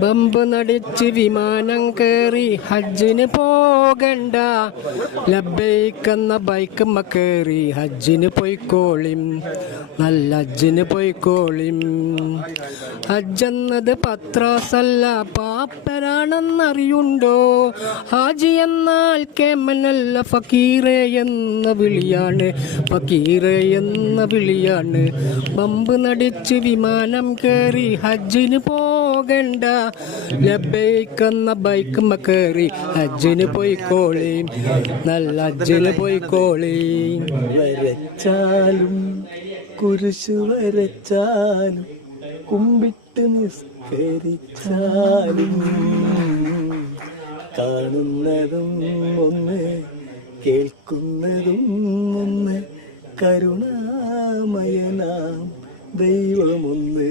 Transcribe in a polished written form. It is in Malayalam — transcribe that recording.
ബമ്പ് നടിച്ച് വിമാനം കയറി ഹജ്ജിന് പോകണ്ട, ലബ്ബൈക്കെന്ന ബൈക്കുമ്മ കയറി ഹജ്ജിന് പോയിക്കോളിം, നല്ല ഹജ്ജിന് പോയിക്കോളിം. ഹജ്ജെന്നത് പത്രാസല്ല പാപ്പരാണെന്നറിയുണ്ടോ? ഹാജി എന്നാൽ കേമനല്ല ഫക്കീറെ എന്ന വിളിയാണ്, ഫക്കീറെ എന്ന വിളിയാണ്. ബമ്പ് നടിച്ച് വിമാനം കയറി ഹജ്ജിന് പോകണ്ട, ലബ്ബൈക്കെന്ന ബൈക്കുമ്മ കയറി ഹജ്ജിന് പോയിക്കോളി, നല്ല ഹജ്ജിന് പോയിക്കോളി. വരച്ചാലും കുരിശു വരച്ചാലും കുമ്പിട്ട് നിസ്കരിച്ചാലും കാണുന്നതും ഒന്ന് കേൾക്കുന്നതും ഒന്ന്, കരുണാമയനാം ദൈവമൊന്ന്.